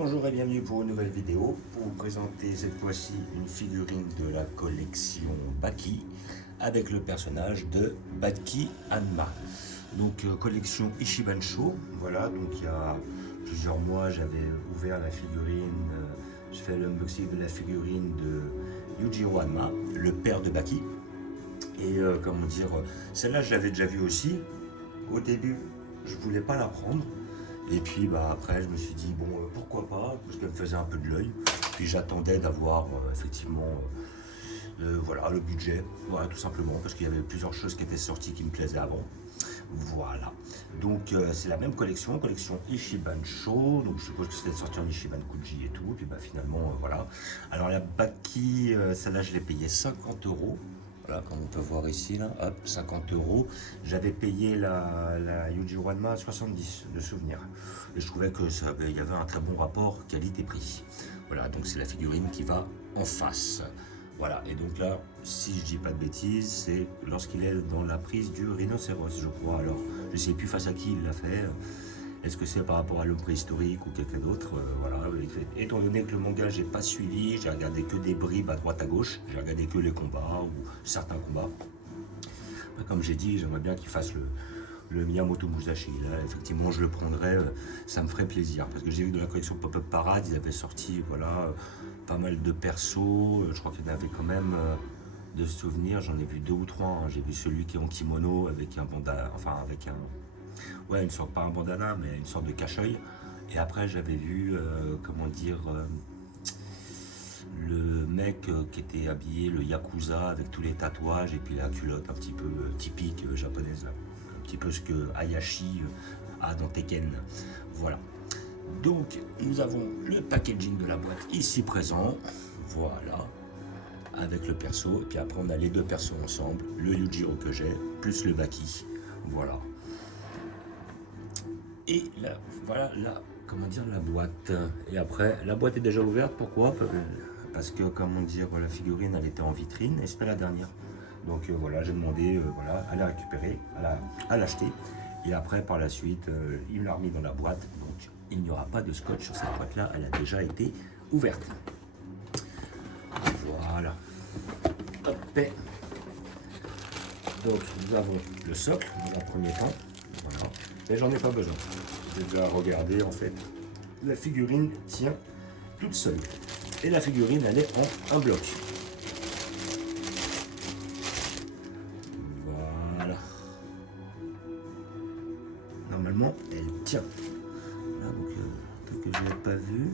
Bonjour et bienvenue pour une nouvelle vidéo pour vous présenter cette fois-ci une figurine de la collection Baki avec le personnage de Baki Hanma. Donc collection Ichiban-sho, voilà, donc il y a plusieurs mois j'avais ouvert la figurine, je fais l'unboxing de la figurine de Yujiro Hanma, le père de Baki. Et comment dire, celle-là je l'avais déjà vue aussi. Au début je voulais pas la prendre. Et puis après, je me suis dit, bon, pourquoi pas, parce qu'elle me faisait un peu de l'œil. Puis j'attendais d'avoir effectivement voilà, le budget, voilà, tout simplement, parce qu'il y avait plusieurs choses qui étaient sorties qui me plaisaient avant. Voilà. Donc c'est la même collection Ichiban-sho. Donc je suppose que c'était sorti en Ichiban Kuji et tout. Et puis finalement, voilà. Alors la Baki, celle-là, je l'ai payée 50 €. Voilà, comme on peut voir ici, là, hop, 50 €. J'avais payé la Yujiro Hanma à 70 de souvenir. Et je trouvais que il y avait un très bon rapport qualité-prix. Voilà, donc c'est la figurine qui va en face. Voilà, et donc là, si je dis pas de bêtises, c'est lorsqu'il est dans la prise du rhinocéros, je crois. Alors, je sais plus face à qui il l'a fait. Est-ce que c'est par rapport à l'homme préhistorique ou quelqu'un d'autre, voilà. Étant donné que le manga, j'ai pas suivi, j'ai regardé que des bribes à droite à gauche, j'ai regardé que les combats ou certains combats. Comme j'ai dit, j'aimerais bien qu'il fasse le Miyamoto Musashi. Là, effectivement, je le prendrais, ça me ferait plaisir. Parce que j'ai vu dans la collection Pop-Up Parade, ils avaient sorti voilà, pas mal de persos. Je crois qu'il y en avait quand même de souvenirs. J'en ai vu 2 ou 3. Hein. J'ai vu celui qui est en kimono avec un bandana, enfin avec un. Ouais, une sorte, pas un bandana, mais une sorte de cache-œil. Et après, j'avais vu, comment dire, le mec qui était habillé, le Yakuza, avec tous les tatouages et puis la culotte un petit peu typique japonaise. Là. Un petit peu ce que Hayashi a dans Tekken. Voilà. Donc, nous avons le packaging de la boîte ici présent. Voilà. Avec le perso. Et puis après, on a les deux persos ensemble. Le Yujiro que j'ai, plus le Baki. Voilà. Et là, voilà comment dire, la boîte. Et après, la boîte est déjà ouverte. Pourquoi? Parce que, comment dire, la figurine, elle était en vitrine et c'était la dernière. Donc voilà, j'ai demandé voilà, à la récupérer, à l'acheter. Et après, par la suite, il me l'a remis dans la boîte. Donc il n'y aura pas de scotch sur cette boîte-là. Elle a déjà été ouverte. Voilà. Hop. Donc nous avons le socle dans un premier temps. Voilà. Mais j'en ai pas besoin. J'ai déjà regardé en fait. La figurine tient toute seule. Et la figurine elle est en un bloc. Voilà. Normalement elle tient. Là, donc peut-être que je ne l'ai pas vu.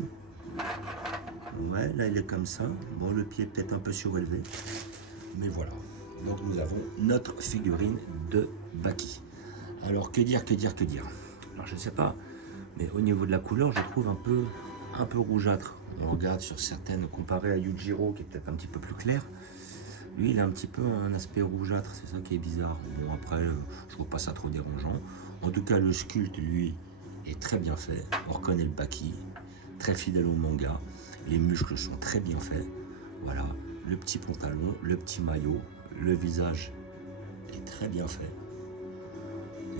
Ouais, là il est comme ça. Bon, le pied est peut-être un peu surélevé. Mais voilà. Donc nous avons notre figurine de Baki. Alors que dire? Alors je ne sais pas, mais au niveau de la couleur, je trouve un peu rougeâtre. On regarde sur certaines, comparé à Yujiro, qui est peut-être un petit peu plus clair. Lui, il a un petit peu un aspect rougeâtre, c'est ça qui est bizarre. Bon, après, je trouve pas ça trop dérangeant. En tout cas, le sculpte, lui, est très bien fait. On reconnaît le Baki, très fidèle au manga. Les muscles sont très bien faits. Voilà, le petit pantalon, le petit maillot, le visage est très bien fait.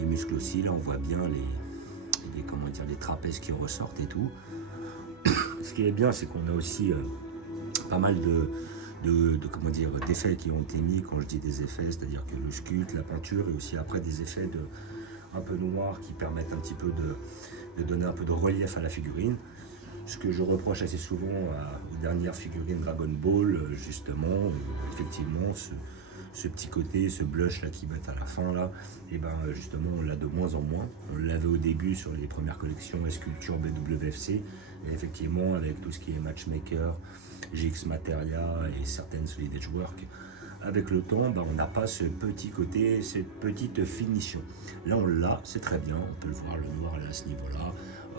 Les muscles aussi, là on voit bien comment dire, les trapèzes qui ressortent et tout. Ce qui est bien, c'est qu'on a aussi pas mal comment dire, d'effets qui ont été mis. Quand je dis des effets, c'est-à-dire que le sculpte, la peinture et aussi après des effets un peu noirs qui permettent un petit peu de donner un peu de relief à la figurine. Ce que je reproche assez souvent aux dernières figurines Dragon Ball, justement, effectivement, ce petit côté, ce blush là qu'ils mettent à la fin là, et justement on l'a de moins en moins. On l'avait au début sur les premières collections Sculpture BWFC, et effectivement avec tout ce qui est Matchmaker, GX Materia et certaines Solid Edge Work, avec le temps on n'a pas ce petit côté, cette petite finition. Là on l'a, c'est très bien, on peut le voir, le noir là à ce niveau là,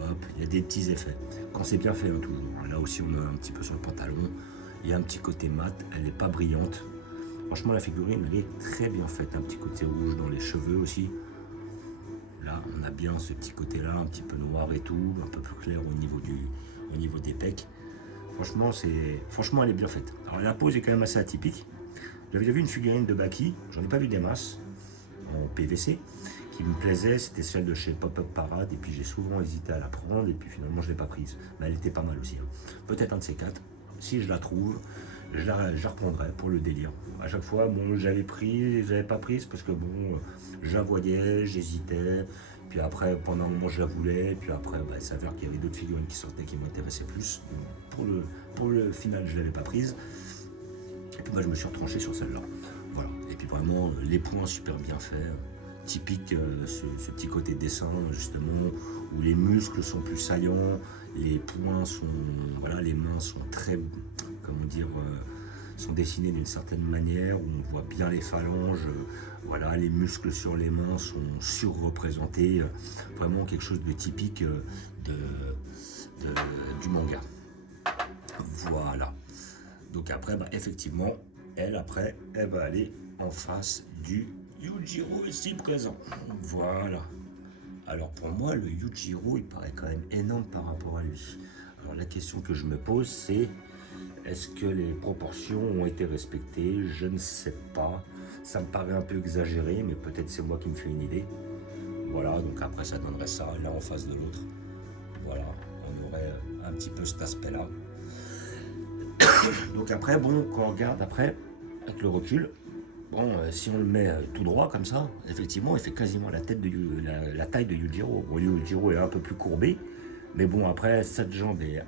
hop, il y a des petits effets. Quand c'est bien fait hein, toujours. Là aussi on a un petit peu sur le pantalon, il y a un petit côté mat, elle n'est pas brillante. Franchement, la figurine, elle est très bien faite. Un petit côté rouge dans les cheveux aussi. Là, on a bien ce petit côté-là, un petit peu noir et tout, un peu plus clair au niveau des pecs. Franchement, elle est bien faite. Alors, la pose est quand même assez atypique. J'avais déjà vu une figurine de Baki, j'en ai pas vu des masses. en PVC qui me plaisait, c'était celle de chez Pop-Up Parade, et puis j'ai souvent hésité à la prendre, et puis finalement je ne l'ai pas prise. Mais elle était pas mal aussi. Hein. Peut-être un de ces quatre, si je la trouve, je la reprendrai pour le délire. À chaque fois, bon, j'avais pas prise, parce que bon, je la voyais, j'hésitais, puis après, pendant un moment, je la voulais, puis après, il s'avère qu'il y avait d'autres figurines qui sortaient qui m'intéressaient plus. Pour le final, je ne l'avais pas prise, et puis je me suis retranché sur celle-là. Voilà, et puis vraiment, les points super bien faits, typique, ce petit côté dessin, justement, où les muscles sont plus saillants, les poings sont, voilà, les mains sont très, comment dire, sont dessinés d'une certaine manière, où on voit bien les phalanges, voilà, les muscles sur les mains sont surreprésentés, vraiment quelque chose de typique du manga. Voilà. Donc après, effectivement, elle va aller en face du Yujiro ici présent. Voilà. Alors pour moi, le Yujiro, il paraît quand même énorme par rapport à lui. Alors la question que je me pose, c'est est-ce que les proportions ont été respectées? Je ne sais pas. Ça me paraît un peu exagéré, mais peut-être c'est moi qui me fais une idée. Voilà, donc après ça donnerait ça, l'un en face de l'autre. Voilà, on aurait un petit peu cet aspect-là. Donc après, bon, quand on regarde après, avec le recul, bon, si on le met tout droit comme ça, effectivement, il fait quasiment la taille de Yujiro. Bon, Yujiro est un peu plus courbé, mais bon, après, cette jambe est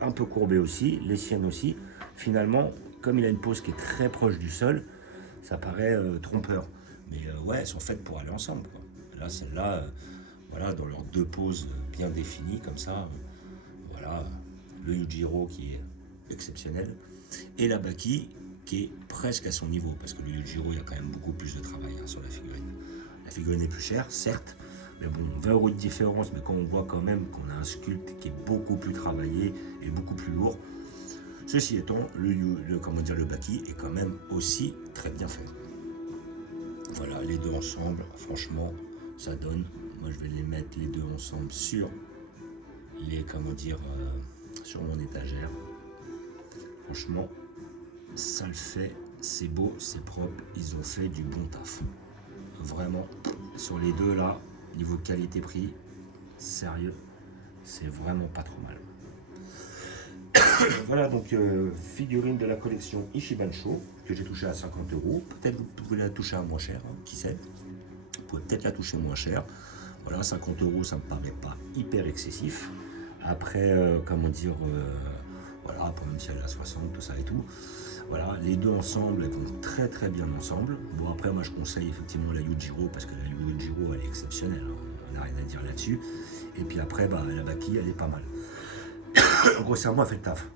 un peu courbée aussi, les siennes aussi. Finalement, comme il a une pose qui est très proche du sol, ça paraît trompeur. Mais ouais, elles sont faites pour aller ensemble, quoi. Là, celle-là, voilà, dans leurs deux poses bien définies, comme ça, voilà, le Yujiro qui est exceptionnel, et la Baki qui est presque à son niveau, parce que le Yujiro, il y a quand même beaucoup plus de travail sur la figurine. La figurine est plus chère, certes, mais bon, 20 € de différence, mais quand on voit quand même qu'on a un sculpte qui est beaucoup plus travaillé et beaucoup plus lourd, ceci étant, le Baki est quand même aussi très bien fait. Voilà, les deux ensemble, franchement, ça donne. Moi, je vais les mettre les deux ensemble sur sur mon étagère. Franchement, ça le fait, c'est beau, c'est propre, ils ont fait du bon taf. Vraiment, sur les deux là, niveau qualité-prix, sérieux, c'est vraiment pas trop mal. Voilà donc figurine de la collection Ishibansho que j'ai touché à 50 €. Peut-être vous pouvez la toucher à moins cher, hein, qui sait. Vous pouvez peut-être la toucher moins cher. Voilà, 50 €, ça me paraît pas hyper excessif. Après, voilà, même si elle a 60, tout ça et tout. Voilà, les deux ensemble, elles vont très très bien ensemble. Bon, après, moi je conseille effectivement la Yujiro parce que la Yujiro elle est exceptionnelle, hein. On n'a rien à dire là-dessus. Et puis après, la Baki elle est pas mal. Grossièrement, elle fait le taf.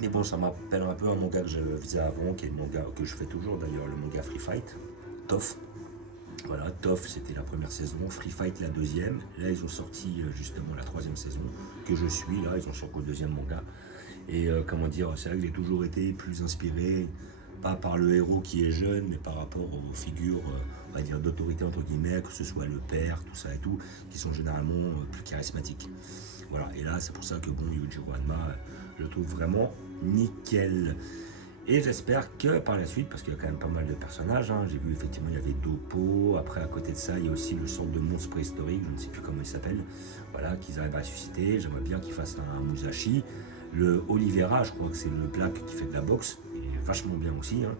Mais bon, ça m'appelle un peu un manga que je faisais avant, qui est le manga que je fais toujours d'ailleurs, le manga Free Fight, TOF. Voilà, TOF c'était la première saison, Free Fight la deuxième. Là, ils ont sorti justement la troisième saison que je suis. Là, ils ont sorti le deuxième manga. Et c'est vrai que j'ai toujours été plus inspiré, pas par le héros qui est jeune, mais par rapport aux figures, on va dire, d'autorité entre guillemets, que ce soit le père, tout ça et tout, qui sont généralement plus charismatiques. Voilà, et là, c'est pour ça que bon, Yujiro Hanma, je le trouve vraiment nickel. Et j'espère que par la suite, parce qu'il y a quand même pas mal de personnages, hein, j'ai vu effectivement il y avait Dopo, après à côté de ça il y a aussi le centre de monstres préhistoriques, je ne sais plus comment il s'appelle, voilà, qu'ils arrivent à ressusciter. J'aimerais bien qu'ils fassent un Musashi. Le Oliveira, je crois que c'est le black qui fait de la boxe, il est vachement bien aussi, hein.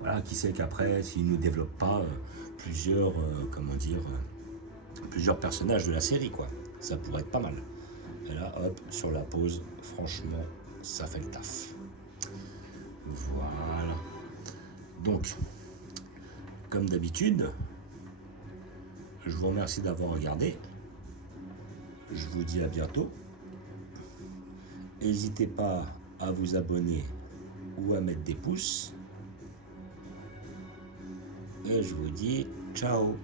Voilà, qui sait qu'après, s'il ne développe pas plusieurs personnages de la série, quoi, ça pourrait être pas mal. Et là, hop, sur la pause, franchement, ça fait le taf. Voilà. Donc, comme d'habitude, je vous remercie d'avoir regardé. Je vous dis à bientôt. N'hésitez pas à vous abonner ou à mettre des pouces. Et je vous dis ciao.